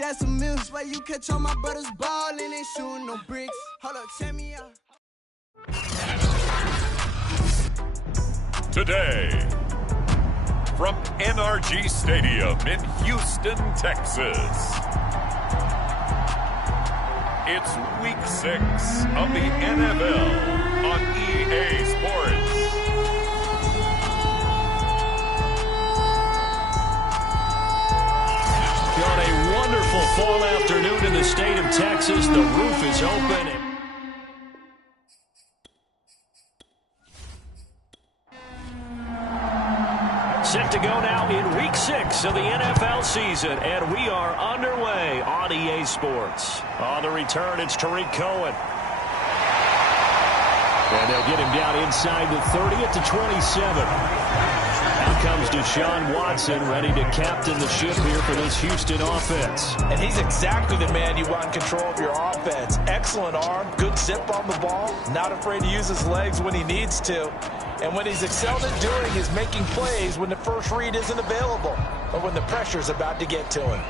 that's a mill. Where you catch all my brothers ballin', ain't shooting no bricks. Hold up, check me out. Today, from NRG Stadium in Houston, Texas, it's Week 6 of the NFL on EA Sports. On a wonderful fall afternoon in the state of Texas, the roof is open. Set to go now in Week 6 of the NFL season, and we are underway on EA Sports. On the return, it's Tariq Cohen. And they'll get him down inside the 30 at the 27. Out comes Deshaun Watson, ready to captain the ship here for this Houston offense. And he's exactly the man you want in control of your offense. Excellent arm, good zip on the ball, not afraid to use his legs when he needs to. And what he's excelled at doing is making plays when the first read isn't available or when the pressure's about to get to him.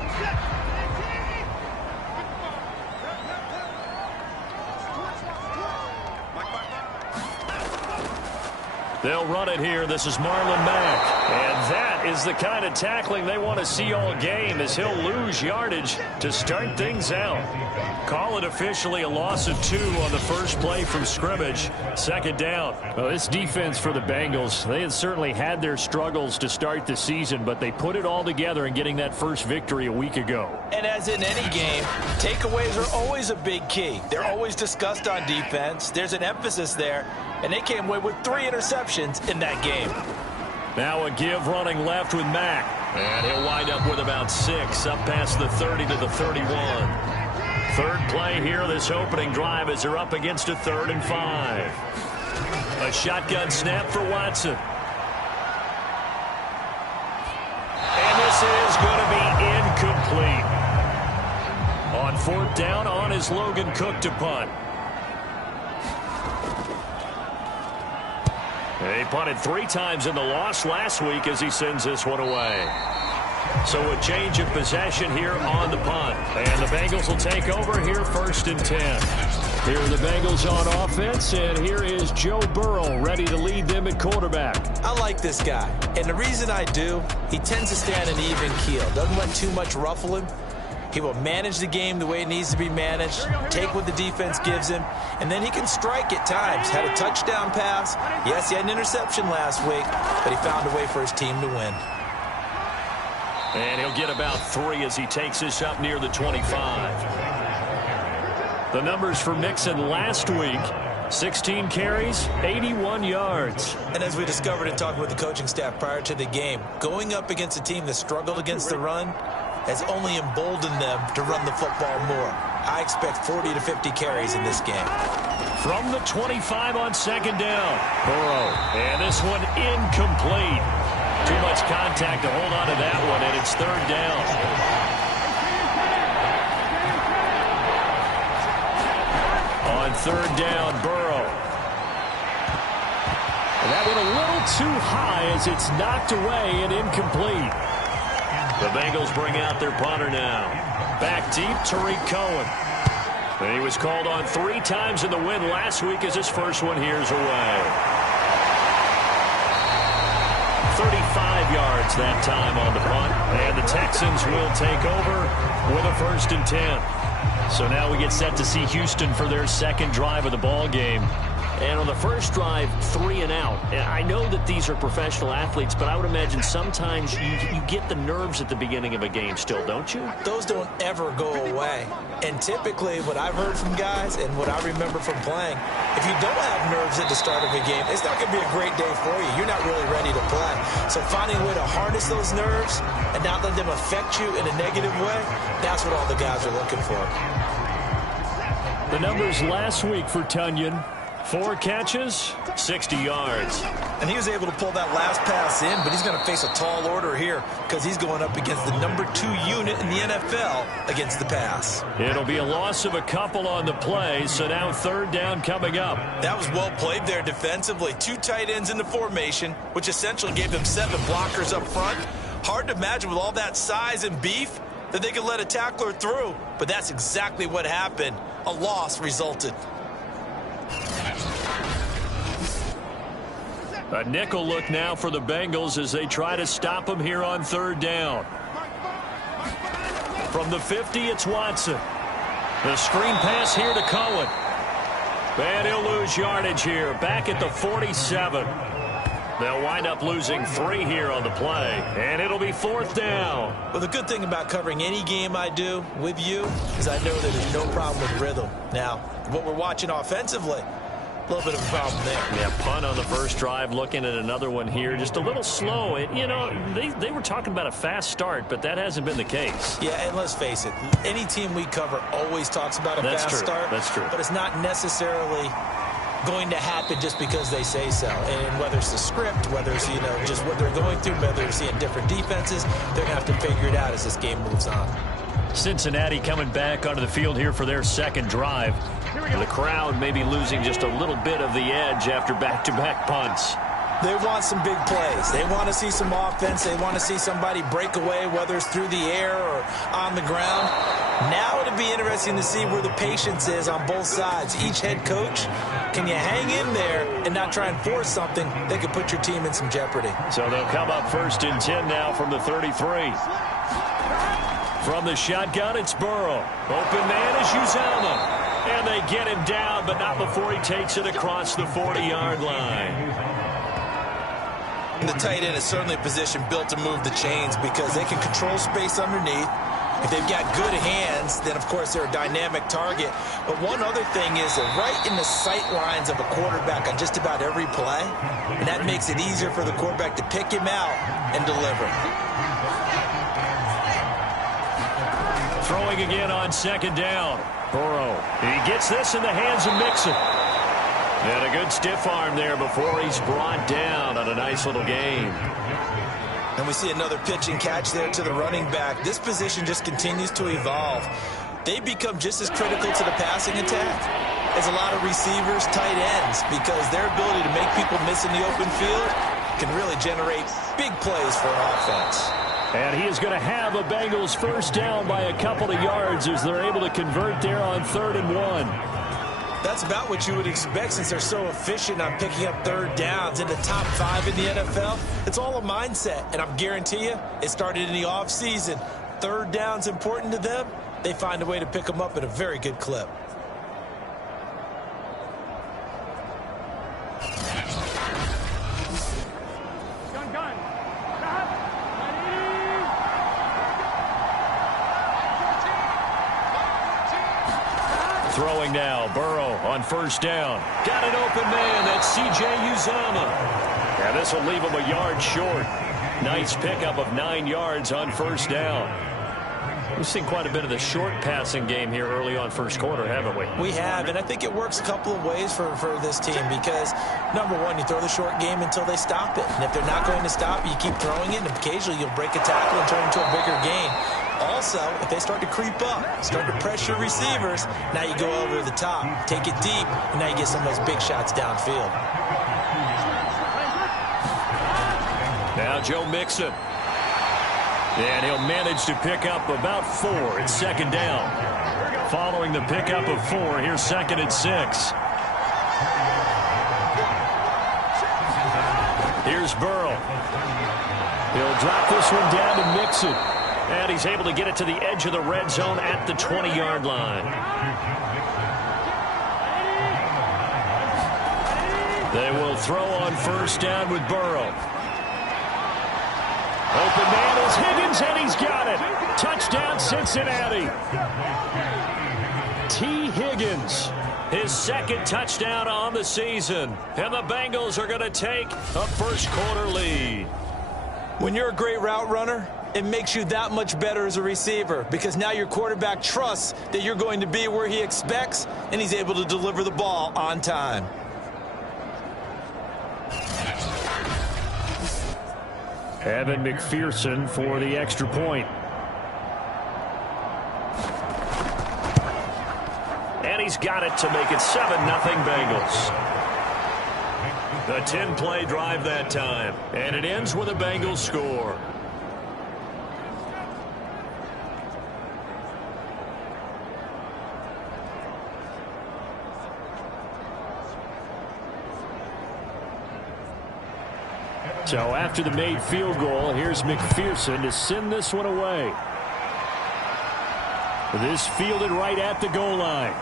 They'll run it here. This is Marlon Mack. And that is the kind of tackling they want to see all game, as he'll lose yardage to start things out. Call it officially a loss of 2 on the first play from scrimmage. Second down. Well, this defense for the Bengals, they had certainly had their struggles to start the season, but they put it all together in getting that first victory a week ago. And as in any game, takeaways are always a big key. They're always discussed on defense. There's an emphasis there. And they came away with 3 interceptions in that game. Now a give running left with Mack. And he'll wind up with about 6 up past the 30 to the 31. Third play here, this opening drive, as they're up against a 3rd and 5. A shotgun snap for Watson. And this is going to be incomplete. On 4th down, on is Logan Cook to punt. He punted 3 times in the loss last week as he sends this one away. So a change of possession here on the punt. And the Bengals will take over here, 1st and 10. Here are the Bengals on offense, and here is Joe Burrow ready to lead them at quarterback. I like this guy, and the reason I do, he tends to stay on an even keel. Doesn't let too much ruffle him. He will manage the game the way it needs to be managed, take what the defense gives him, and then he can strike at times. Had a touchdown pass. Yes, he had an interception last week, but he found a way for his team to win. And he'll get about 3 as he takes this up near the 25. The numbers for Mixon last week: 16 carries, 81 yards. And as we discovered in talking with the coaching staff prior to the game, going up against a team that struggled against the run has only emboldened them to run the football more. I expect 40 to 50 carries in this game. From the 25 on 2nd down, Burrow. And this one incomplete. Too much contact to hold on to that one, and it's 3rd down. On 3rd down, Burrow. And that went a little too high as it's knocked away and incomplete. The Bengals bring out their punter now. Back deep, Tariq Cohen. And he was called on 3 times in the win last week as his first one here's away. 35 yards that time on the punt. And the Texans will take over with a 1st and 10. So now we get set to see Houston for their 2nd drive of the ball game. And on the first drive, 3 and out. I know that these are professional athletes, but I would imagine sometimes you get the nerves at the beginning of a game still, don't you? Those don't ever go away. And typically, what I've heard from guys and what I remember from playing, if you don't have nerves at the start of a game, it's not going to be a great day for you. You're not really ready to play. So finding a way to harness those nerves and not let them affect you in a negative way, that's what all the guys are looking for. The numbers last week for Tunyon: 4 catches, 60 yards. And he was able to pull that last pass in, but he's going to face a tall order here because he's going up against the number 2 unit in the NFL against the pass. It'll be a loss of a couple on the play, so now 3rd down coming up. That was well played there defensively. 2 tight ends in the formation, which essentially gave them 7 blockers up front. Hard to imagine with all that size and beef that they could let a tackler through, but that's exactly what happened. A loss resulted. A nickel look now for the Bengals as they try to stop him here on 3rd down. From the 50, it's Watson. The screen pass here to Cohen. And he'll lose yardage here, back at the 47. They'll wind up losing 3 here on the play, and it'll be 4th down. Well, the good thing about covering any game I do with you is I know that there's no problem with rhythm. Now, what we're watching offensively, a little bit of a problem there. Yeah, punt on the first drive, looking at another one here. Just a little slow. You know, they were talking about a fast start, but that hasn't been the case. Yeah, and let's face it, any team we cover always talks about a fast start. That's true. But it's not necessarily going to happen just because they say so. And whether it's the script, whether it's, you know, just what they're going through, whether they're seeing different defenses, they're going to have to figure it out as this game moves on. Cincinnati coming back onto the field here for their second drive. The crowd may be losing just a little bit of the edge after back-to-back punts. They want some big plays. They want to see some offense. They want to see somebody break away, whether it's through the air or on the ground. Now it'll be interesting to see where the patience is on both sides. Each head coach, can you hang in there and not try and force something that could put your team in some jeopardy? So they'll come up 1st and 10 now from the 33. From the shotgun, it's Burrow. Open man is Uzomah. And they get him down, but not before he takes it across the 40-yard line. And the tight end is certainly a position built to move the chains because they can control space underneath. If they've got good hands, then, of course, they're a dynamic target. But one other thing is they're right in the sight lines of a quarterback on just about every play. And that makes it easier for the quarterback to pick him out and deliver. Throwing again on 2nd down. Burrow. He gets this in the hands of Mixon. And a good stiff arm there before he's brought down on a nice little gain. And we see another pitch and catch there to the running back. This position just continues to evolve. They become just as critical to the passing attack as a lot of receivers, tight ends, because their ability to make people miss in the open field can really generate big plays for an offense. And he is going to have a Bengals 1st down by a couple of yards as they're able to convert there on 3rd and 1. That's about what you would expect since they're so efficient on picking up 3rd downs in the top 5 in the NFL. It's all a mindset, and I'm guarantee you it started in the offseason. 3rd down's important to them. They find a way to pick them up at a very good clip. Throwing now, Burrow on 1st down. Got an open man, that's C.J. Uzomah. And this will leave him a yard short. Nice pickup of 9 yards on 1st down. We've seen quite a bit of the short passing game here early on 1st quarter, haven't we? We have, and I think it works a couple of ways for this team because, number one, you throw the short game until they stop it. And if they're not going to stop, you keep throwing it, and occasionally you'll break a tackle and turn it into a bigger gain. Also, if they start to creep up, start to pressure receivers, now you go over the top, take it deep, and now you get some of those big shots downfield. Now Joe Mixon. And he'll manage to pick up about 4. It's 2nd down. Following the pickup of 4, here's 2nd and 6. Here's Burrow. He'll drop this one down to Mixon. And he's able to get it to the edge of the red zone at the 20-yard line. They will throw on 1st down with Burrow. Open man is Higgins, and he's got it. Touchdown, Cincinnati. T. Higgins, his 2nd touchdown on the season. And the Bengals are going to take a 1st quarter lead. When you're a great route runner, it makes you that much better as a receiver because now your quarterback trusts that you're going to be where he expects, and he's able to deliver the ball on time. Evan McPherson for the extra point. And he's got it to make it 7-0 Bengals. A 10-play drive that time. And it ends with a Bengals score. So after the made field goal, here's McPherson to send this one away. This fielded right at the goal line.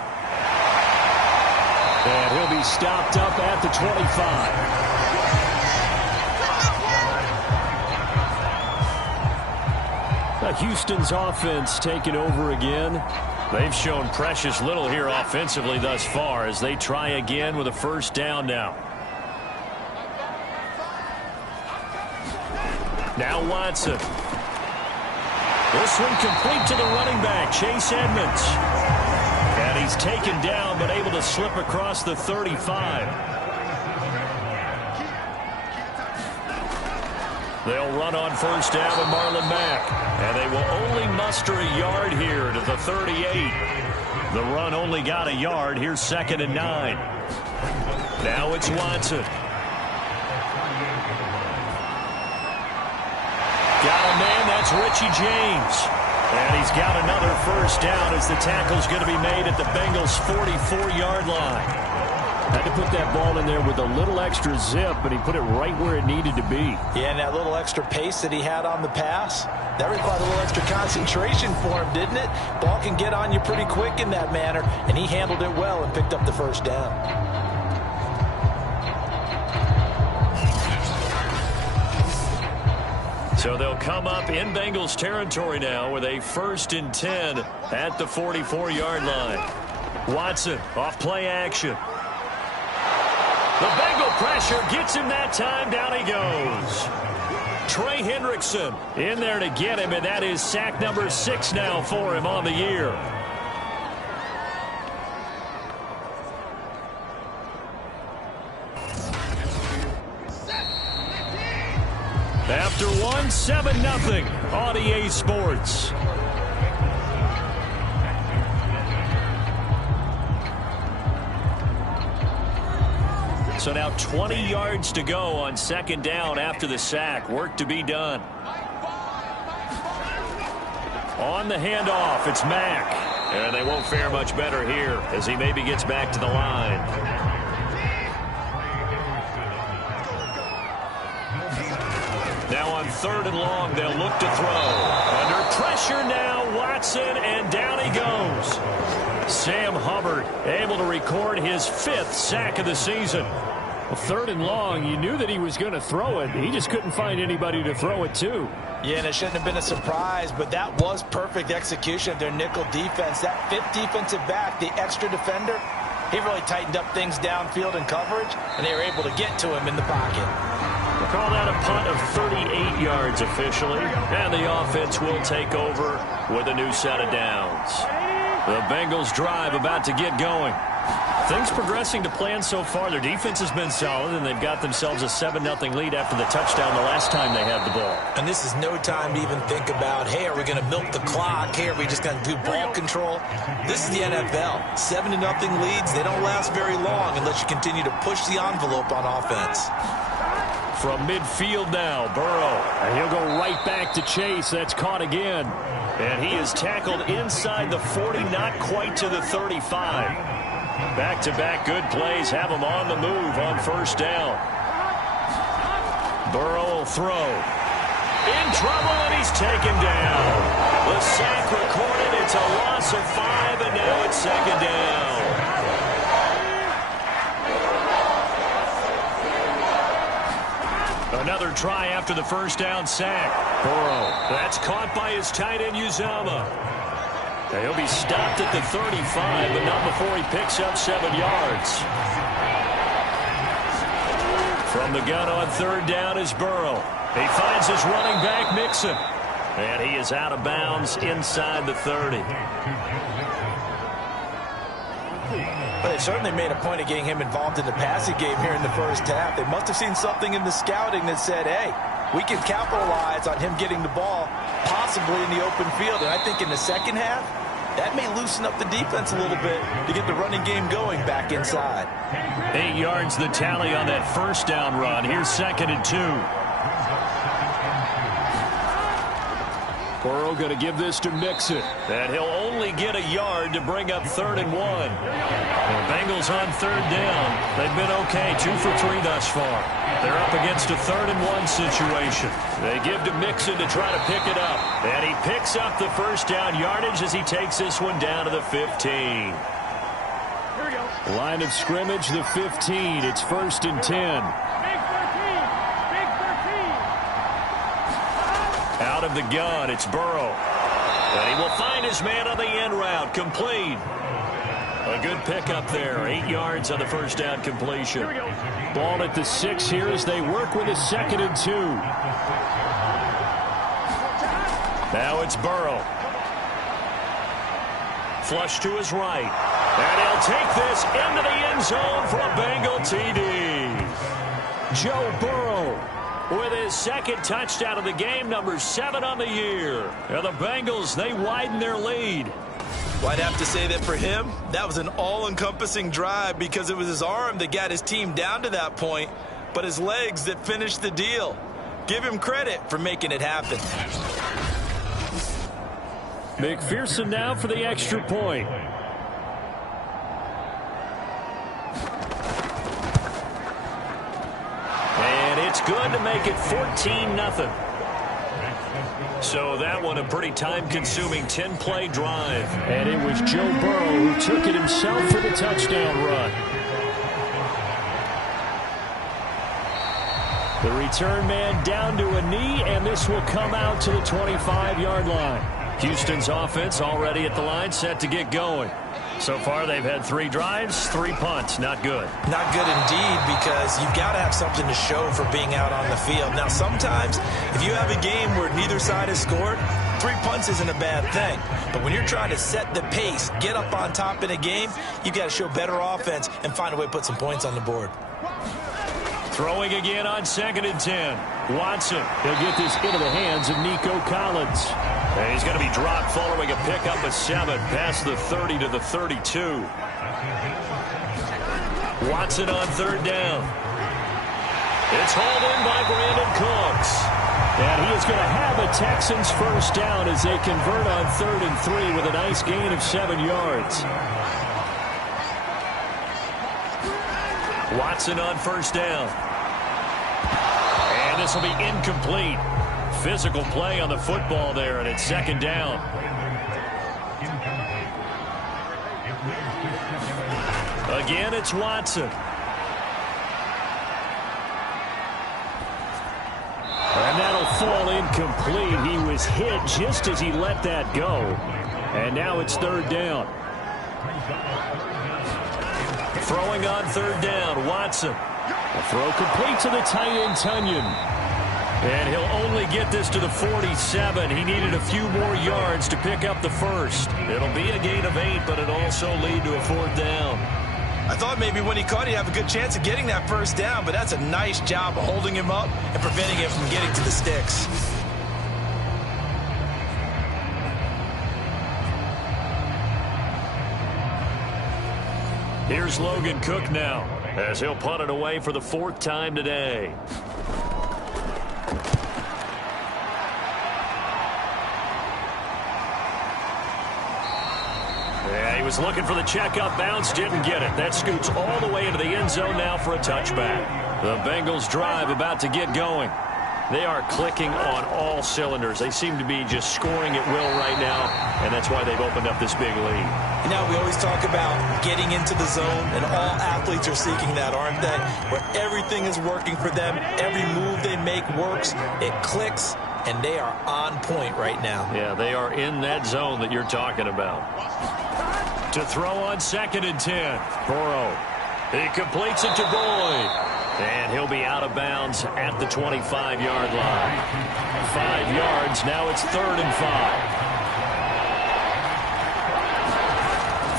And he'll be stopped up at the 25. Houston's offense taking over again. They've shown precious little here offensively thus far as they try again with a first down now. Now Watson. This one complete to the running back, Chase Edmonds. And he's taken down but able to slip across the 35. They'll run on first down with Marlon Mack. And they will only muster a yard here to the 38. The run only got a yard. Here's 2nd and 9. Now it's Watson. Got a man, that's Richie James. And he's got another first down as the tackle's going to be made at the Bengals' 44-yard line. Had to put that ball in there with a little extra zip, but he put it right where it needed to be. Yeah, and that little extra pace that he had on the pass, that required a little extra concentration for him, didn't it? Ball can get on you pretty quick in that manner, and he handled it well and picked up the first down. So they'll come up in Bengals territory now with a 1st and 10 at the 44-yard line. Watson off play action. The Bengal pressure gets him that time. Down he goes. Trey Hendrickson in there to get him, and that is sack number 6 now for him on the year. After one, 7-0 on EA Sports. So now 20 yards to go on 2nd down after the sack. Work to be done. On the handoff, it's Mack. And they won't fare much better here as he maybe gets back to the line. Now on 3rd and long, they'll look to throw. Under pressure now, Watson, and down he goes. Sam Hubbard able to record his 5th sack of the season. Well, 3rd and long, you knew that he was going to throw it. He just couldn't find anybody to throw it to. Yeah, and it shouldn't have been a surprise, but that was perfect execution of their nickel defense. That 5th defensive back, the extra defender, he really tightened up things downfield in coverage, and they were able to get to him in the pocket. We'll call that a punt of 38 yards officially, and the offense will take over with a new set of downs. The Bengals drive about to get going. Things progressing to plan so far. Their defense has been solid, and they've got themselves a 7-0 lead after the touchdown the last time they had the ball. And this is no time to even think about, hey, are we going to milk the clock? Hey, are we just going to do ball control? This is the NFL. 7-0 leads, they don't last very long unless you continue to push the envelope on offense. From midfield now, Burrow. And he'll go right back to Chase. That's caught again. And he is tackled inside the 40, not quite to the 35. Back-to-back good plays have him on the move on first down. Burrow will throw. In trouble, and he's taken down. The sack recorded. It's a loss of 5, and now it's 2nd down. Another try after the first down sack. Burrow. That's caught by his tight end, Uzomah. He'll be stopped at the 35, but not before he picks up 7 yards. From the gun on 3rd down is Burrow. He finds his running back, Mixon. And he is out of bounds inside the 30. But they certainly made a point of getting him involved in the passing game here in the first half. They must have seen something in the scouting that said, hey, we can capitalize on him getting the ball possibly in the open field. And I think in the second half, that may loosen up the defense a little bit to get the running game going back inside. 8 yards the tally on that first down run. Here's 2nd and 2. Burrow going to give this to Mixon. And he'll only get a yard to bring up 3rd and 1. The Bengals on 3rd down. They've been okay, 2 for 3 thus far. They're up against a 3rd and 1 situation. They give to Mixon to try to pick it up. And he picks up the first down yardage as he takes this one down to the 15. Line of scrimmage, the 15. It's 1st and 10. Out of the gun, it's Burrow. And he will find his man on the end route. Complete. A good pickup there. 8 yards on the first down completion. Ball at the 6 here as they work with a 2nd and 2. Now it's Burrow. Flush to his right. And he'll take this into the end zone for a Bengal TD. Joe Burrow with his 2nd touchdown of the game, number 7 on the year. And the Bengals, they widen their lead. Well, I'd have to say that for him, that was an all-encompassing drive because it was his arm that got his team down to that point, but his legs that finished the deal. Give him credit for making it happen. McPherson now for the extra point. And it's good to make it 14-0. So that one a pretty time-consuming 10-play drive. And it was Joe Burrow who took it himself for the touchdown run. The return man down to a knee, and this will come out to the 25-yard line. Houston's offense already at the line, set to get going. So far, they've had 3 drives, 3 punts. Not good. Not good indeed, because you've got to have something to show for being out on the field. Now, sometimes, if you have a game where neither side has scored, 3 punts isn't a bad thing. But when you're trying to set the pace, get up on top in a game, you've got to show better offense and find a way to put some points on the board. Throwing again on 2nd and 10. Watson, he'll get this into the hands of Nico Collins. And he's going to be dropped following a pickup of 7 past the 30 to the 32. Watson on 3rd down. It's hauled in by Brandon Cooks. And he is going to have a Texans first down as they convert on 3rd and 3 with a nice gain of 7 yards. Watson on 1st down. And this will be incomplete. Physical play on the football there, and it's 2nd down. Again, it's Watson. And that'll fall incomplete. He was hit just as he let that go. And now it's 3rd down. Throwing on 3rd down, Watson. A throw complete to the tight end, Tunyon. And he'll only get this to the 47. He needed a few more yards to pick up the first. It'll be a gain of 8, but it'll also lead to a 4th down. I thought maybe when he caught, he'd have a good chance of getting that first down, but that's a nice job of holding him up and preventing him from getting to the sticks. Here's Logan Cook now, as he'll punt it away for the 4th time today. Yeah, he was looking for the checkup bounce, didn't get it. That scoots all the way into the end zone now for a touchback. The Bengals drive about to get going. They are clicking on all cylinders. They seem to be just scoring at will right now, and that's why they've opened up this big lead. You know, we always talk about getting into the zone, and all athletes are seeking that, aren't they? Where everything is working for them, every move they make works, it clicks, and they are on point right now. Yeah, they are in that zone that you're talking about. To throw on 2nd and 10, Burrow. He completes it to Boyd. And he'll be out of bounds at the 25-yard line. 5 yards, now it's 3rd and 5.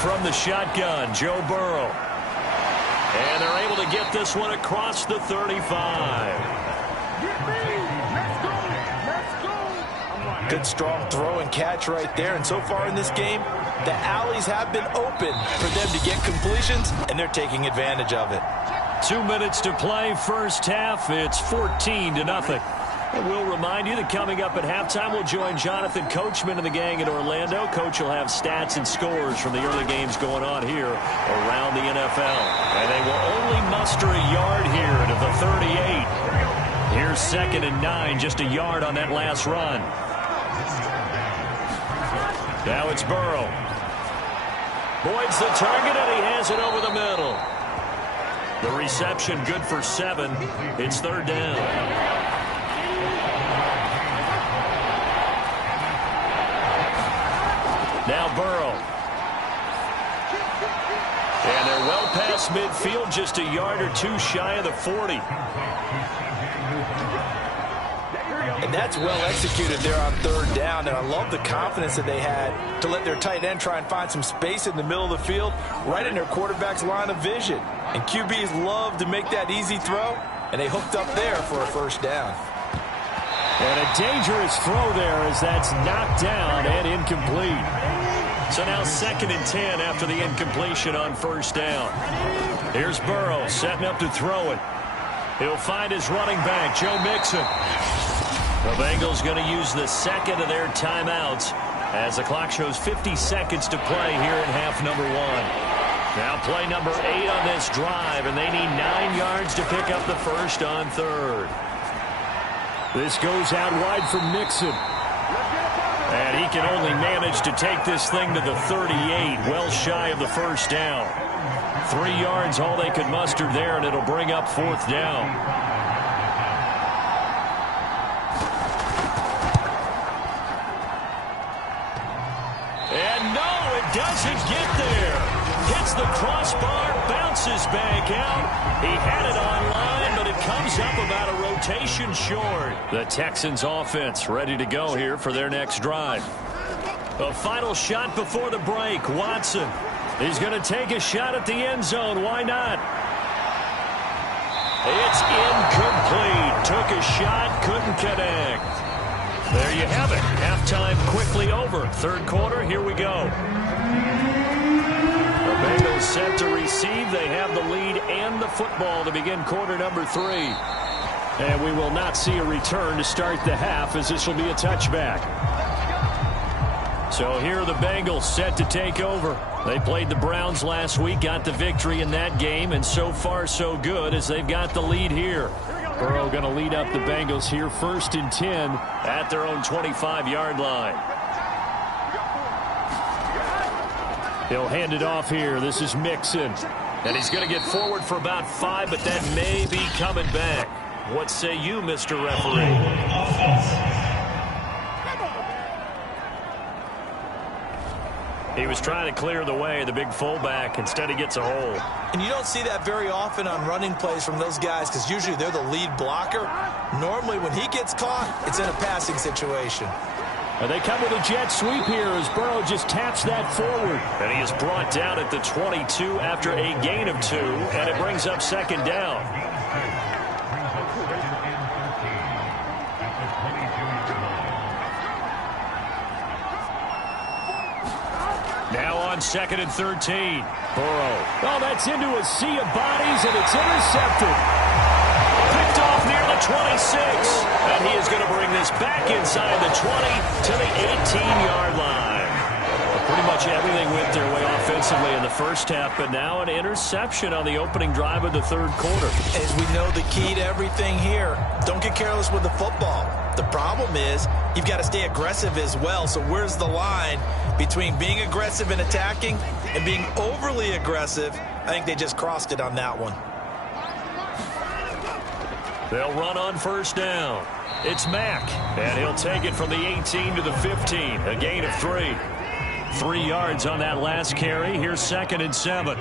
From the shotgun, Joe Burrow. And they're able to get this one across the 35. Good strong throw and catch right there. And so far in this game, the alleys have been open for them to get completions, and they're taking advantage of it. 2 minutes to play, first half. It's 14-0. And we'll remind you that coming up at halftime, we'll join Jonathan Coachman and the gang in Orlando. Coach will have stats and scores from the early games going on here around the NFL. And they will only muster a yard here to the 38. Here's 2nd and 9, just a yard on that last run. Now it's Burrow. Boyd's the target, and he has it over the middle. The reception good for 7. It's 3rd down. Now Burrow. And they're well past midfield, just a yard or 2 shy of the 40. And that's well executed there on 3rd down. And I love the confidence that they had to let their tight end try and find some space in the middle of the field, right in their quarterback's line of vision. And QBs love to make that easy throw, and they hooked up there for a 1st down. And a dangerous throw there as that's knocked down and incomplete. So now 2nd and 10 after the incompletion on 1st down. Here's Burrow setting up to throw it. He'll find his running back, Joe Mixon. The Bengals going to use the 2nd of their timeouts as the clock shows 50 seconds to play here in half number 1. Now play number 8 on this drive, and they need 9 yards to pick up the 1st on 3rd. This goes out wide for Mixon. And he can only manage to take this thing to the 38, well shy of the 1st down. 3 yards, all they could muster there, and it'll bring up 4th down. And no, it doesn't get there. Hits the crossbar, bounces back out. He had it online, but it comes up about a rotation short. The Texans offense ready to go here for their next drive. A final shot before the break. Watson. He's going to take a shot at the end zone. Why not? It's incomplete. Took a shot, couldn't connect. There you have it. Halftime quickly over. 3rd quarter, here we go. The Bengals set to receive. They have the lead and the football to begin quarter number 3. And we will not see a return to start the half, as this will be a touchback. So here are the Bengals set to take over. They played the Browns last week, got the victory in that game, and so far so good as they've got the lead here. Burrow going to lead up the Bengals here 1st and 10 at their own 25-yard line. He'll hand it off here. This is Mixon. And he's going to get forward for about 5, but that may be coming back. What say you, Mr. Referee? He was trying to clear the way, the big fullback. Instead, he gets a hold. And you don't see that very often on running plays from those guys because usually they're the lead blocker. Normally, when he gets caught, it's in a passing situation. And they come with a jet sweep here as Burrow just taps that forward. And he is brought down at the 22 after a gain of 2, and it brings up 2nd down. Now on 2nd and 13. Burrow. Oh, that's into a sea of bodies, and it's intercepted. Picked off near the 26. And he is going to bring this back inside the 20 to the 18-yard line. Pretty much everything went their way offensively in the first half, but now an interception on the opening drive of the 3rd quarter. As we know, the key to everything here, don't get careless with the football. The problem is you've got to stay aggressive as well. So where's the line between being aggressive and attacking and being overly aggressive? I think they just crossed it on that one. They'll run on 1st down. It's Mack, and he'll take it from the 18 to the 15, a gain of 3. 3 yards on that last carry. Here's 2nd and 7.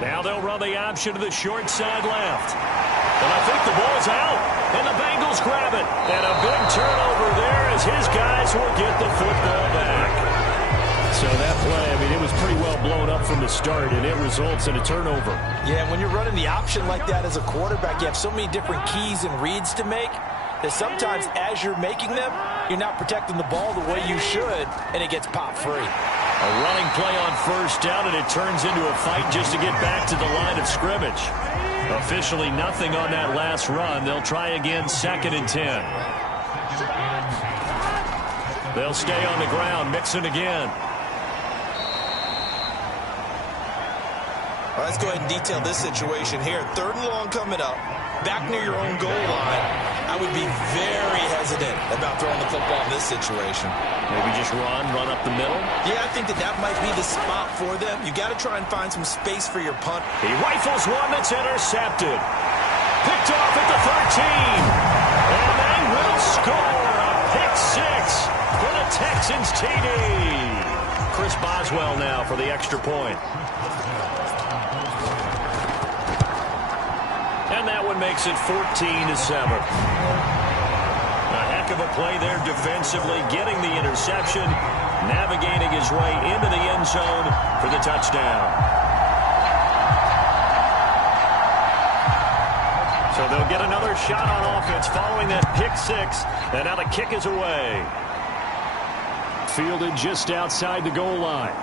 Now they'll run the option to the short side left. And I think the ball's out, and the Bengals grab it. And a big turnover there as his guys will get the football back. So that play, I mean, it was pretty well blown up from the start, and it results in a turnover. Yeah, when you're running the option like that as a quarterback, you have so many different keys and reads to make that sometimes as you're making them, you're not protecting the ball the way you should, and it gets popped free. A running play on first down, and it turns into a fight just to get back to the line of scrimmage. Officially nothing on that last run. They'll try again, 2nd and 10. They'll stay on the ground, Mixon again. All right, let's go ahead and detail this situation here. 3rd and long coming up, back near your own goal line. I would be very hesitant about throwing the football in this situation. Maybe just run up the middle? Yeah, I think that might be the spot for them. You got to try and find some space for your punt. He rifles one that's intercepted. Picked off at the 13. And they will score a pick 6 for the Texans TD. Chris Boswell now for the extra point. And that one makes it 14-7. A heck of a play there defensively, getting the interception, navigating his way into the end zone for the touchdown. So they'll get another shot on offense following that pick 6, and now the kick is away. Fielded just outside the goal line.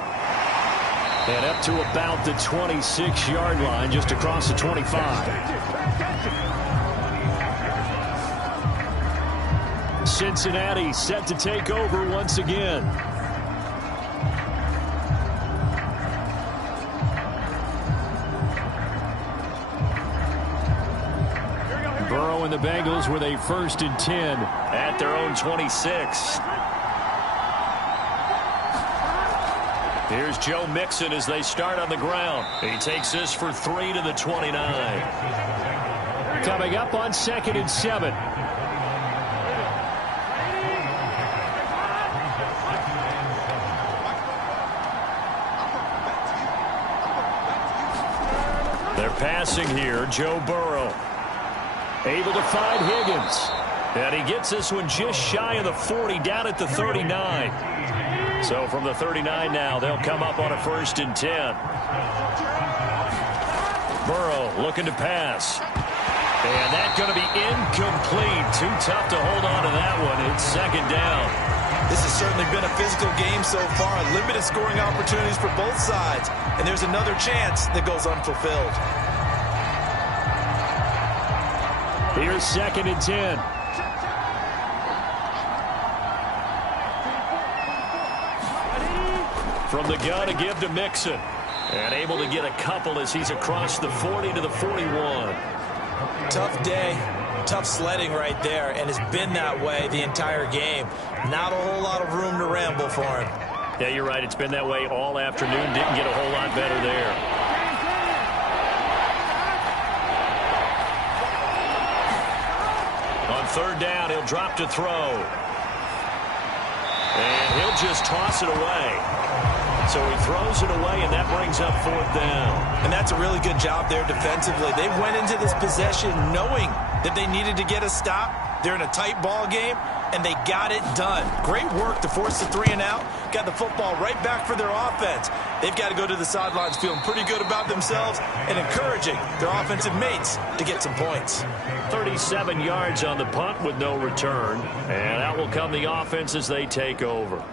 And up to about the 26-yard line, just across the 25. Cincinnati set to take over once again. Burrow and the Bengals with a 1st and 10 at their own 26. Here's Joe Mixon as they start on the ground. He takes this for 3 to the 29. Coming up on 2nd and 7. They're passing here. Joe Burrow able to find Higgins. And he gets this one just shy of the 40, down at the 39. So from the 39 now, they'll come up on a 1st and 10. Burrow looking to pass. And that's going to be incomplete. Too tough to hold on to that one. It's 2nd down. This has certainly been a physical game so far. Limited scoring opportunities for both sides. And there's another chance that goes unfulfilled. Here's 2nd and 10. From the gun to give to Mixon. And able to get a couple as he's across the 40 to the 41. Tough day, tough sledding right there, and it's been that way the entire game. Not a whole lot of room to ramble for him. Yeah, you're right. It's been that way all afternoon. Didn't get a whole lot better there. On 3rd down, he'll drop to throw. And he'll just toss it away. So he throws it away, and that brings up 4th down. And that's a really good job there defensively. They went into this possession knowing that they needed to get a stop. They're in a tight ball game, and they got it done. Great work to force the 3 and out. Got the football right back for their offense. They've got to go to the sidelines feeling pretty good about themselves and encouraging their offensive mates to get some points. 37 yards on the punt with no return. And out will come the offense as they take over.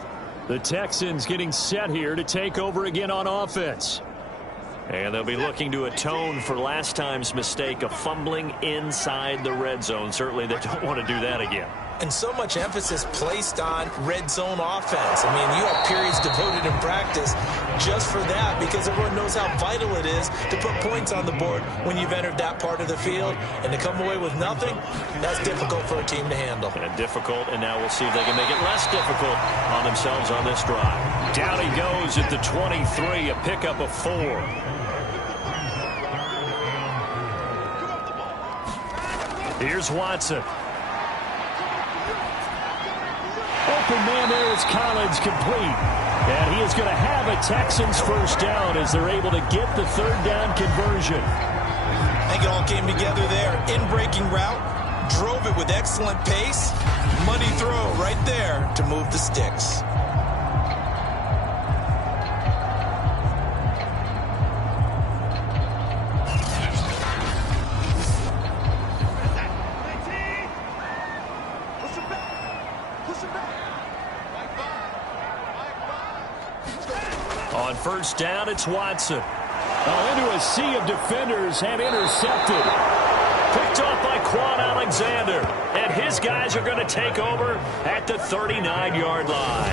The Texans getting set here to take over again on offense. And they'll be looking to atone for last time's mistake of fumbling inside the red zone. Certainly they don't want to do that again. And so much emphasis placed on red zone offense. I mean, you have periods devoted in practice just for that because everyone knows how vital it is to put points on the board when you've entered that part of the field. And to come away with nothing, that's difficult for a team to handle. And difficult, and now we'll see if they can make it less difficult on themselves on this drive. Down he goes at the 23, a pickup of 4. Here's Watson. Open man there is Collins, complete. And he is going to have a Texans 1st down as they're able to get the 3rd down conversion. I think it all came together there. In-breaking route, drove it with excellent pace. Money throw right there to move the sticks. On first down, it's Watson. Into a sea of defenders and intercepted. Picked off by Quan Alexander. And his guys are going to take over at the 39-yard line.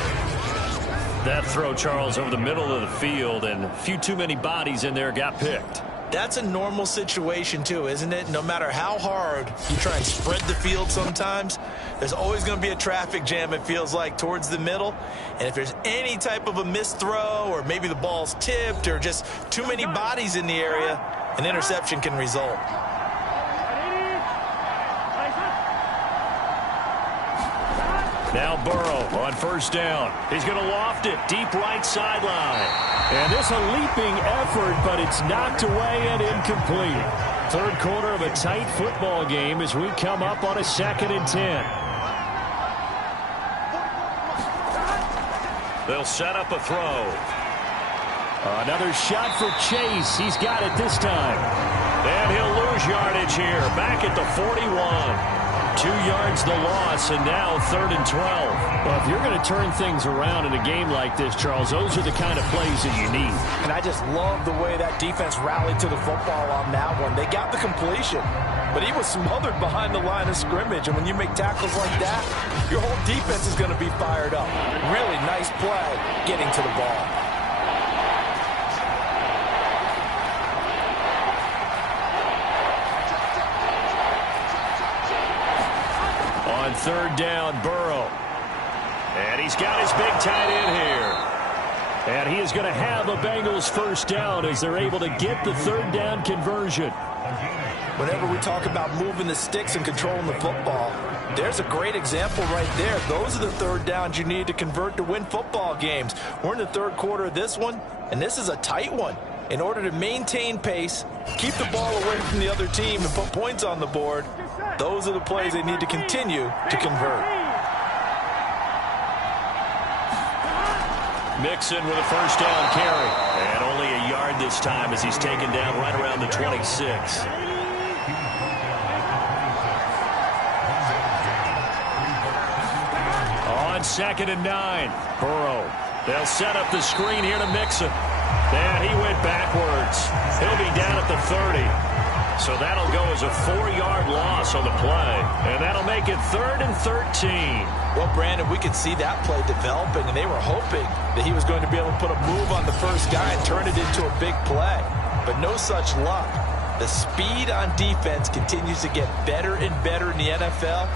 That throw, Charles, over the middle of the field, and a few too many bodies in there got picked. That's a normal situation, too, isn't it? No matter how hard you try and spread the field sometimes, there's always going to be a traffic jam, it feels like, towards the middle. And if there's any type of a missed throw, or maybe the ball's tipped, or just too many bodies in the area, an interception can result. Now Burrow on first down. He's going to loft it deep right sideline. And this a leaping effort, but it's knocked away and incomplete. Third quarter of a tight football game as we come up on a 2nd and 10. They'll set up a throw. Another shot for Chase. He's got it this time. And he'll lose yardage here. Back at the 41. 2 yards the loss, and now 3rd and 12. Well, if you're going to turn things around in a game like this, Charles, those are the kind of plays that you need. And I just love the way that defense rallied to the football on that one. They got the completion, but he was smothered behind the line of scrimmage. And when you make tackles like that, your whole defense is going to be fired up. Really nice play getting to the ball. On 3rd down, Burrow. And he's got his big tight end here. And he is going to have a Bengals first down as they're able to get the 3rd down conversion. Whenever we talk about moving the sticks and controlling the football, there's a great example right there. Those are the 3rd downs you need to convert to win football games. We're in the 3rd quarter of this one, and this is a tight one. In order to maintain pace, keep the ball away from the other team, and put points on the board, those are the plays they need to continue to convert. Mixon with a first down carry. And only a yard this time as he's taken down right around the 26. On 2nd and 9, Burrow. They'll set up the screen here to Mixon. And he went backwards. He'll be down at the 30. So that'll go as a 4-yard loss on the play. And that'll make it 3rd and 13. Well, Brandon, we could see that play developing, and they were hoping that he was going to be able to put a move on the first guy and turn it into a big play. But no such luck. The speed on defense continues to get better and better in the NFL.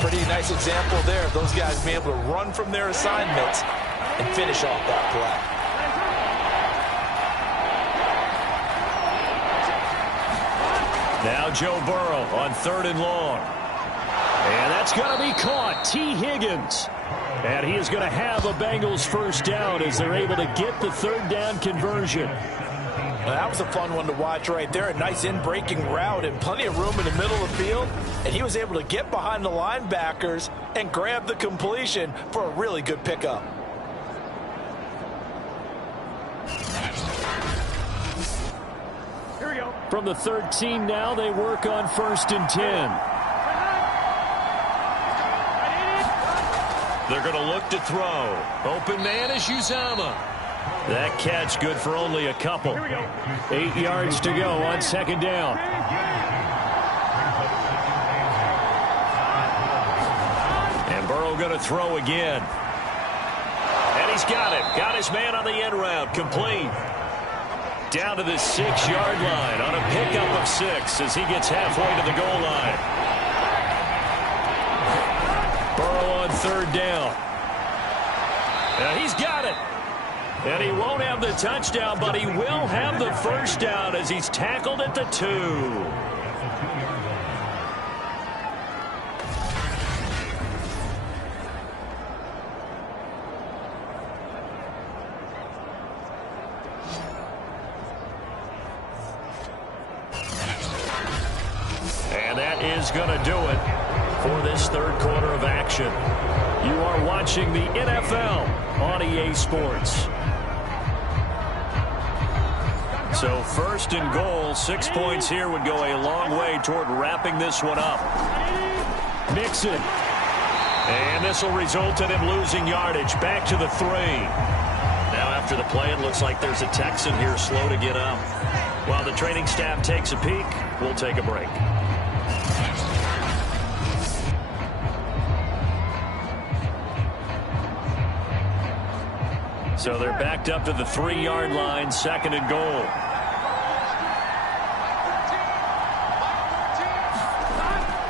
Pretty nice example there of those guys being able to run from their assignments and finish off that play. Now Joe Burrow on 3rd and long. And that's going to be caught. T. Higgins. And he is going to have a Bengals first down as they're able to get the 3rd down conversion. Well, that was a fun one to watch right there. A nice in-breaking route and plenty of room in the middle of the field. And he was able to get behind the linebackers and grab the completion for a really good pickup. From the 13 now, they work on 1st and 10. They're going to look to throw. Open man is Uzama. That catch good for only a couple. 8 yards to go on 2nd down. And Burrow going to throw again. And he's got it. Got his man on the end route. Complete. Down to the 6-yard line on a pickup of 6 as he gets halfway to the goal line. Burrow on 3rd down. And he's got it. And he won't have the touchdown, but he will have the first down as he's tackled at the 2. And that is going to do it for this 3rd quarter of action. You are watching the NFL on EA Sports. So 1st and goal, 6 points here would go a long way toward wrapping this one up. Mixon. And this will result in him losing yardage back to the 3. Now after the play, it looks like there's a Texan here slow to get up. While the training staff takes a peek, we'll take a break. So they're backed up to the 3-yard line, 2nd and goal.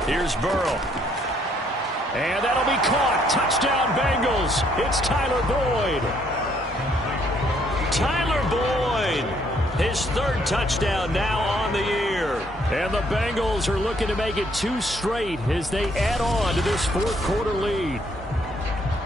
Here's Burrow. And that'll be caught. Touchdown, Bengals. It's Tyler Boyd. Tyler Boyd. His 3rd touchdown now on the year. And the Bengals are looking to make it 2 straight as they add on to this 4th-quarter lead.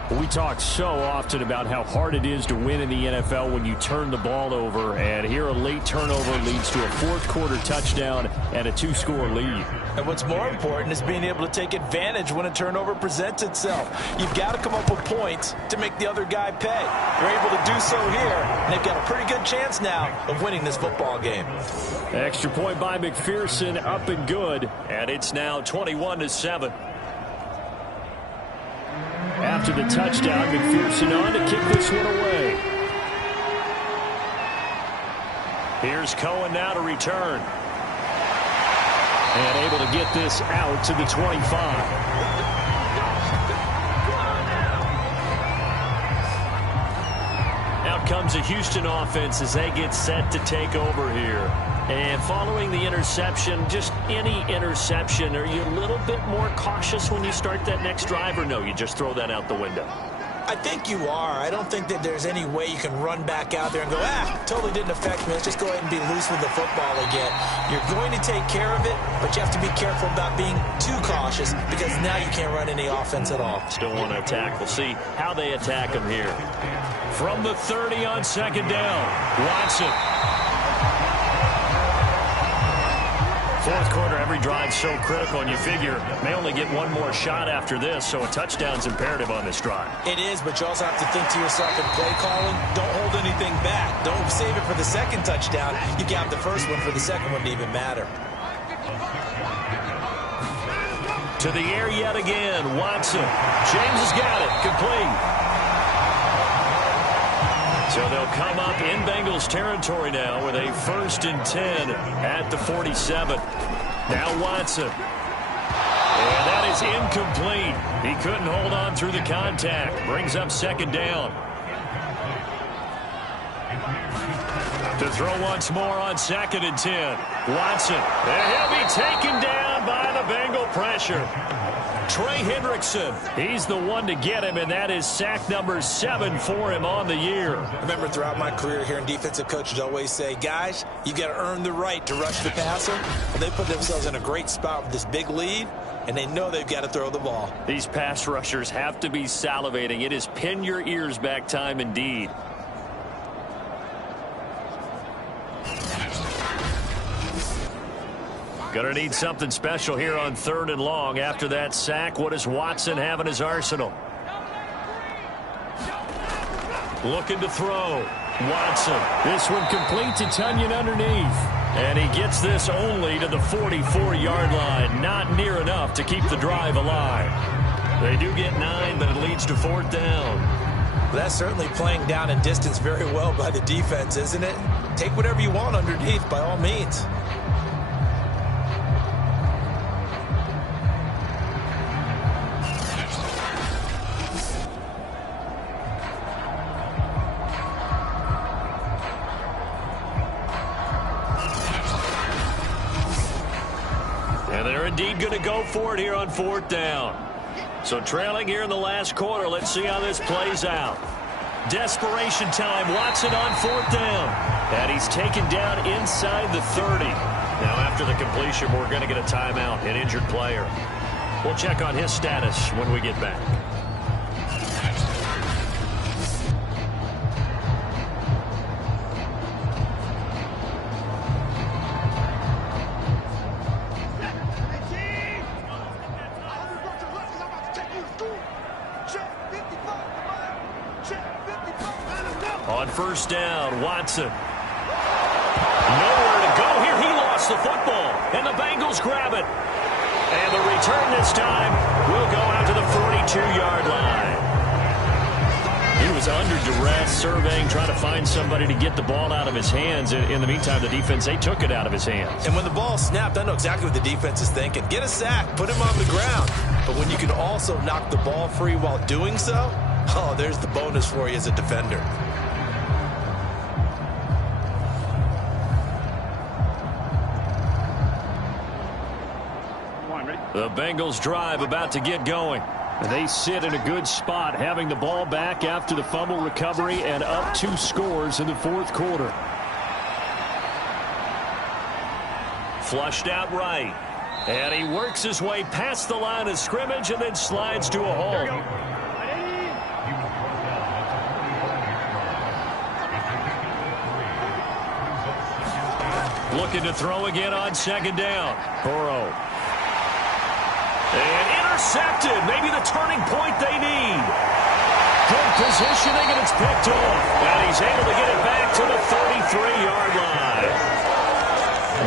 We talk so often about how hard it is to win in the NFL when you turn the ball over. And here a late turnover leads to a 4th-quarter touchdown and a 2-score lead. And what's more important is being able to take advantage when a turnover presents itself. You've got to come up with points to make the other guy pay. They're able to do so here, and they've got a pretty good chance now of winning this football game. Extra point by McPherson, up and good. And it's now 21-7. After the touchdown, McPherson on to kick this one away. Here's Cohen now to return. And able to get this out to the 25. Out comes a Houston offense as they get set to take over here. And following the interception, just any interception, are you a little bit more cautious when you start that next drive, or no, you just throw that out the window? I think you are. I don't think that there's any way you can run back out there and go, totally didn't affect me. Let's just go ahead and be loose with the football again. You're going to take care of it, but you have to be careful about being too cautious because now you can't run any offense at all. Still want to attack. We'll see how they attack him here. From the 30 on 2nd down, Watson. 4th quarter, every drive so critical, and you figure may only get one more shot after this, so a touchdown's imperative on this drive. It is, but you also have to think to yourself in play calling, don't hold anything back. Don't save it for the 2nd touchdown. You got the 1st one for the 2nd one to even matter. To the air yet again, Watson. James has got it, complete. So they'll come up in Bengals territory now with a 1st and 10 at the 47. Now Watson. And that is incomplete. He couldn't hold on through the contact. Brings up 2nd down. To throw once more on 2nd and 10. Watson. And he'll be taken down by the Bengal pressure. Trey Hendrickson, he's the one to get him, and that is sack number 7 for him on the year. I remember throughout my career here in defensive coaches always say, guys, you got to earn the right to rush the passer. And they put themselves in a great spot with this big lead, and they know they've got to throw the ball. These pass rushers have to be salivating. It is pin your ears back time indeed. Gonna need something special here on 3rd and long. After that sack, what does Watson have in his arsenal? Looking to throw. Watson. This one complete to Tunyon underneath. And he gets this only to the 44-yard line. Not near enough to keep the drive alive. They do get 9, but it leads to 4th down. Well, that's certainly playing down and distance very well by the defense, isn't it? Take whatever you want underneath by all means. Indeed going to go for it here on 4th down. So trailing here in the last quarter. Let's see how this plays out. Desperation time. Watson on 4th down. And he's taken down inside the 30. Now after the completion, we're going to get a timeout, an injured player. We'll check on his status when we get back. On 1st down, Watson. Nowhere to go here. He lost the football, and the Bengals grab it. And the return this time will go out to the 42-yard line. He was under duress, surveying, trying to find somebody to get the ball out of his hands. In the meantime, the defense, they took it out of his hands. And when the ball snapped, I know exactly what the defense is thinking. Get a sack, put him on the ground. But when you can also knock the ball free while doing so, oh, there's the bonus for you as a defender. The Bengals drive about to get going. They sit in a good spot, having the ball back after the fumble recovery and up 2 scores in the fourth quarter. Flushed out right. And he works his way past the line of scrimmage and then slides to a halt. Looking to throw again on second down. Burrow. And intercepted. Maybe the turning point they need. Good positioning, and it's picked off. And he's able to get it back to the 33-yard line.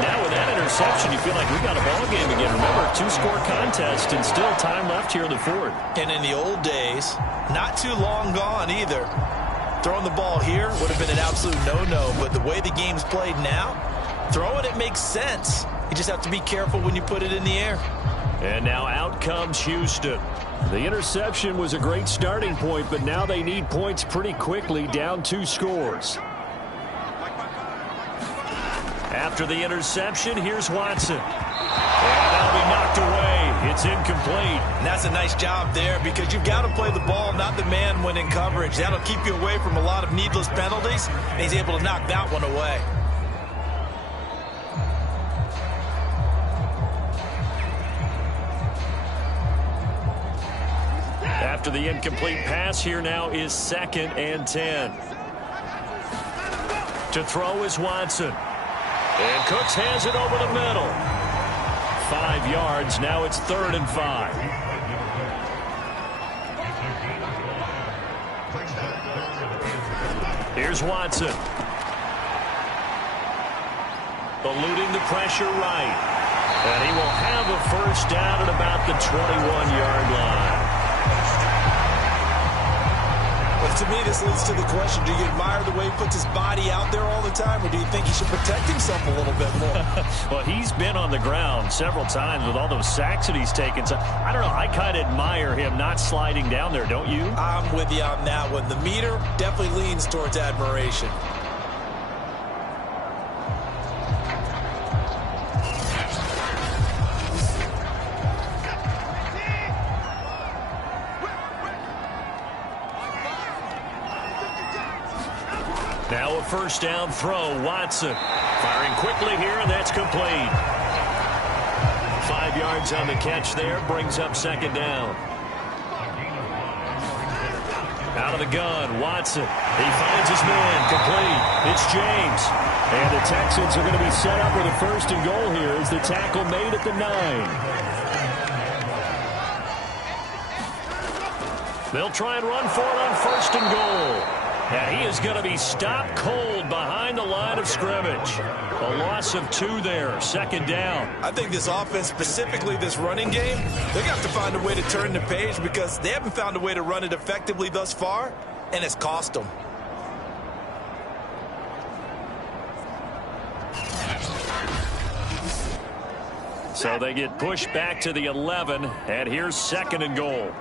Now with that interception, you feel like we got a ball game again. Remember, 2-score contest and still time left here in the fourth. And in the old days, not too long gone either. Throwing the ball here would have been an absolute no-no. But the way the game's played now, throwing it makes sense. You just have to be careful when you put it in the air. And now out comes Houston. The interception was a great starting point, but now they need points pretty quickly, down 2 scores. After the interception, here's Watson. And that'll be knocked away. It's incomplete. And that's a nice job there because you've got to play the ball, not the man when in coverage. That'll keep you away from a lot of needless penalties, and he's able to knock that one away. After the incomplete pass, here now is 2nd and 10. To throw is Watson. And Cooks has it over the middle. 5 yards. Now it's 3rd and 5. Here's Watson. Eluding the pressure right. And he will have a first down at about the 21-yard line. But to me, this leads to the question, do you admire the way he puts his body out there all the time, or do you think he should protect himself a little bit more? Well, he's been on the ground several times with all those sacks that he's taken. So, I don't know, I kind of admire him not sliding down there, don't you? I'm with you on that one. The meter definitely leans towards admiration. Now a first down throw. Watson firing quickly here, and that's complete. 5 yards on the catch there. Brings up 2nd down. Out of the gun, Watson. He finds his man. Complete. It's James. And the Texans are going to be set up with a 1st and goal here as the tackle made at the 9. They'll try and run for it on 1st and goal. And he is going to be stopped cold behind the line of scrimmage. A loss of 2 there. 2nd down. I think this offense, specifically this running game, they're going to have to find a way to turn the page because they haven't found a way to run it effectively thus far, and it's cost them. So they get pushed back to the 11, and here's 2nd and goal.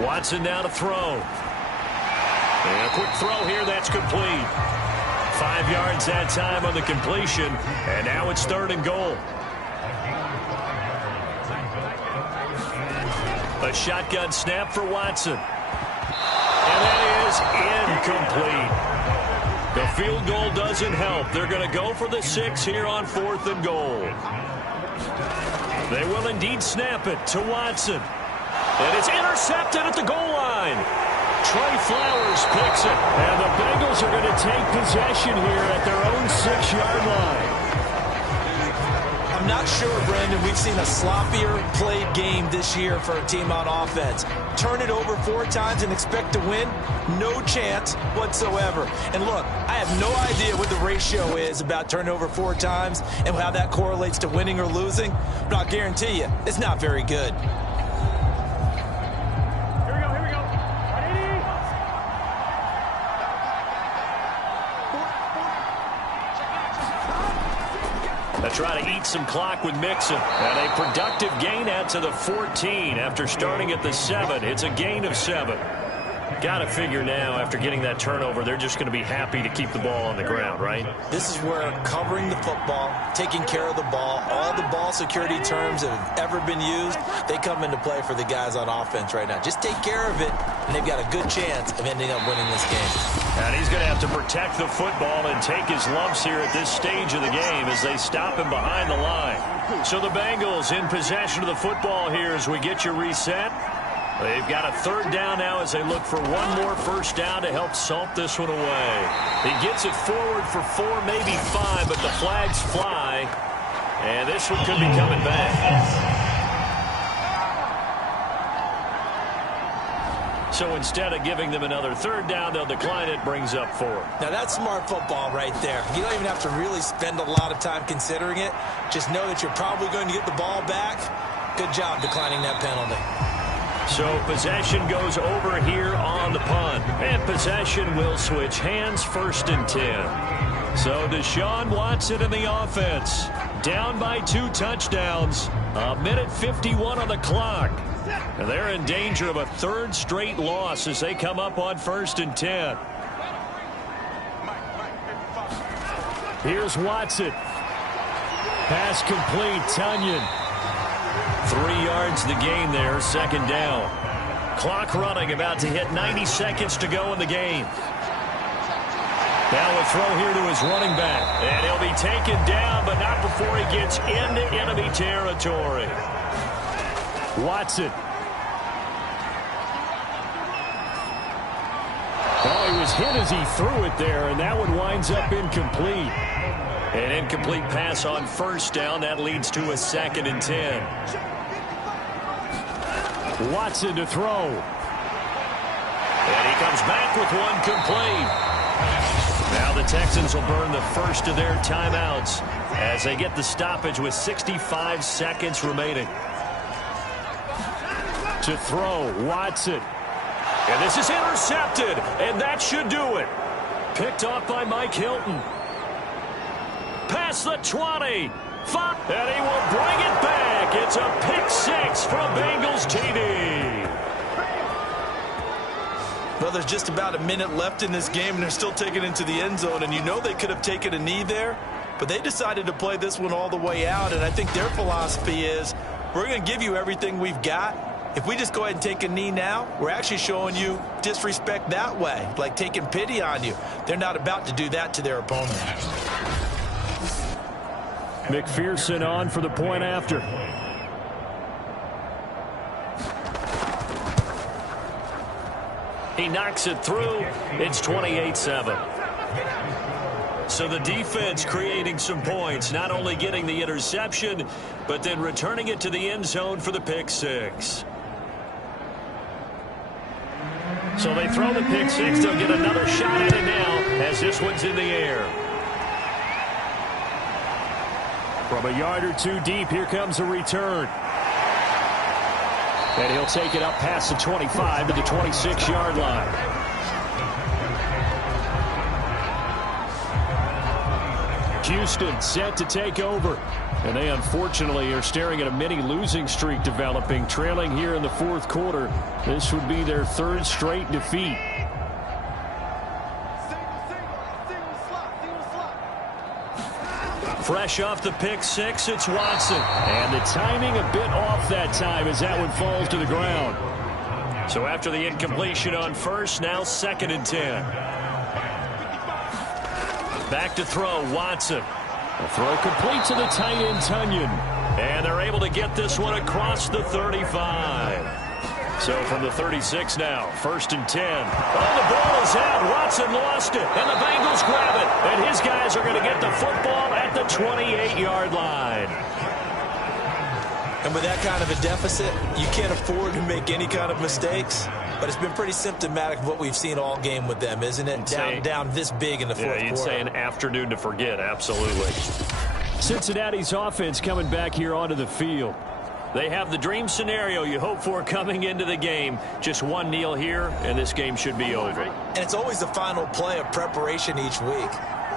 Watson now to throw. And a quick throw here, that's complete. 5 yards that time on the completion, and now it's 3rd and goal. A shotgun snap for Watson. And that is incomplete. The field goal doesn't help. They're going to go for the 6 here on 4th and goal. They will indeed snap it to Watson. And it's intercepted at the goal line. Trey Flowers picks it. And the Bengals are going to take possession here at their own 6-yard line. I'm not sure, Brandon, we've seen a sloppier played game this year for a team on offense. Turn it over 4 times and expect to win? No chance whatsoever. And look, I have no idea what the ratio is about turning over 4 times and how that correlates to winning or losing, but I'll guarantee you, it's not very good. try to eat some clock with Mixon. And a productive gain out to the 14 after starting at the 7. It's a gain of 7. Got to figure now, after getting that turnover, they're just going to be happy to keep the ball on the ground, right? This is where covering the football, taking care of the ball, all the ball security terms that have ever been used, they come into play for the guys on offense right now. Just take care of it, and they've got a good chance of ending up winning this game. And he's going to have to protect the football and take his lumps here at this stage of the game as they stop him behind the line. So the Bengals in possession of the football here as we get you reset. They've got a third down now as they look for one more first down to help salt this one away. He gets it forward for 4, maybe 5, but the flags fly. And this one could be coming back. So instead of giving them another third down, they'll decline it, brings up 4. Now that's smart football right there. You don't even have to really spend a lot of time considering it. Just know that you're probably going to get the ball back. Good job declining that penalty. So possession goes over here on the punt. And possession will switch hands, 1st and 10. So Deshaun Watson in the offense. Down by 2 touchdowns. 1:51 on the clock. And they're in danger of a 3rd straight loss as they come up on 1st and 10. Here's Watson. Pass complete. Tunyon. 3 yards the gain there, 2nd down. Clock running, about to hit 90 seconds to go in the game. Now a throw here to his running back. And he'll be taken down, but not before he gets into enemy territory. Watson. Oh, he was hit as he threw it there, and that one winds up incomplete. An incomplete pass on 1st down. That leads to a 2nd and 10. Watson to throw. And he comes back with one complete. Now the Texans will burn the first of their timeouts as they get the stoppage with 65 seconds remaining. To throw, Watson. And this is intercepted, and that should do it. Picked off by Mike Hilton. Past the 20. And he will bring it back. It's a pick 6 from Bengals TD. Well, there's just about a minute left in this game, and they're still taking it into the end zone. And you know they could have taken a knee there, but they decided to play this one all the way out. And I think their philosophy is, we're going to give you everything we've got. If we just go ahead and take a knee now, we're actually showing you disrespect that way, like taking pity on you. They're not about to do that to their opponent. McPherson on for the point after. He knocks it through. It's 28-7. So the defense creating some points, not only getting the interception, but then returning it to the end zone for the pick 6. So they throw the pick 6. They'll get another shot at it now as this one's in the air. From a yard or 2 deep, here comes a return. And he'll take it up past the 25 to the 26-yard line. Houston set to take over. And they unfortunately are staring at a mini losing streak developing, trailing here in the 4th quarter. This would be their 3rd straight defeat. Fresh off the pick 6, it's Watson. And the timing a bit off that time as that one falls to the ground. So after the incompletion on 1st, now 2nd and 10. Back to throw, Watson. A throw complete to the tight end, Tunyon. And they're able to get this one across the 35. So from the 36 now, 1st and 10. Oh, the ball is out. Watson lost it, and the Bengals grab it. And his guys are going to get the football at the 28-yard line. And with that kind of a deficit, you can't afford to make any kind of mistakes. But it's been pretty symptomatic of what we've seen all game with them, isn't it? Down this big in the 4th quarter. Yeah, you'd say an afternoon to forget, absolutely. Cincinnati's offense coming back here onto the field. They have the dream scenario you hope for coming into the game. Just one kneel here, and this game should be over. And it's always the final play of preparation each week.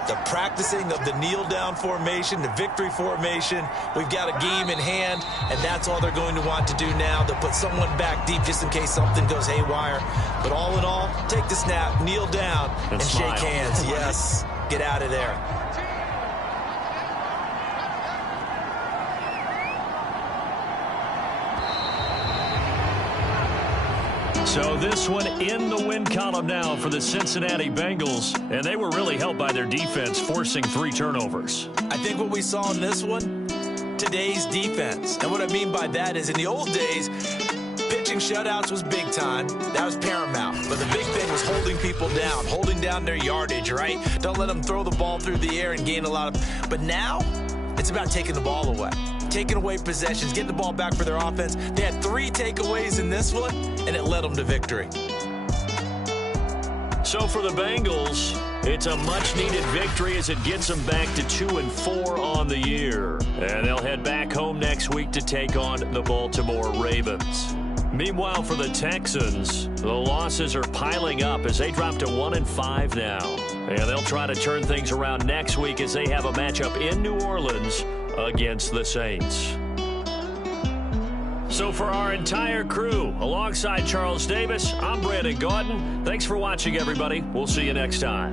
the practicing of the kneel-down formation, the victory formation. We've got a game in hand, and that's all they're going to want to do now. They'll put someone back deep just in case something goes haywire. But all in all, take the snap, kneel down, and shake hands. Yes, get out of there. So this one in the win column now for the Cincinnati Bengals, and they were really helped by their defense, forcing 3 turnovers. I think what we saw in this one, today's defense. And what I mean by that is in the old days, pitching shutouts was big time. That was paramount. But the big thing was holding people down, holding down their yardage, right? Don't let them throw the ball through the air and gain a lot of... But now, it's about taking the ball away. Taking away possessions, getting the ball back for their offense. They had 3 takeaways in this one, and it led them to victory. So for the Bengals, it's a much-needed victory as it gets them back to 2-4 on the year. And they'll head back home next week to take on the Baltimore Ravens. Meanwhile, for the Texans, the losses are piling up as they drop to 1-5 now. And they'll try to turn things around next week as they have a matchup in New Orleans against the Saints. So for our entire crew, alongside Charles Davis, I'm Brandon Gaudin. Thanks for watching, everybody. We'll see you next time.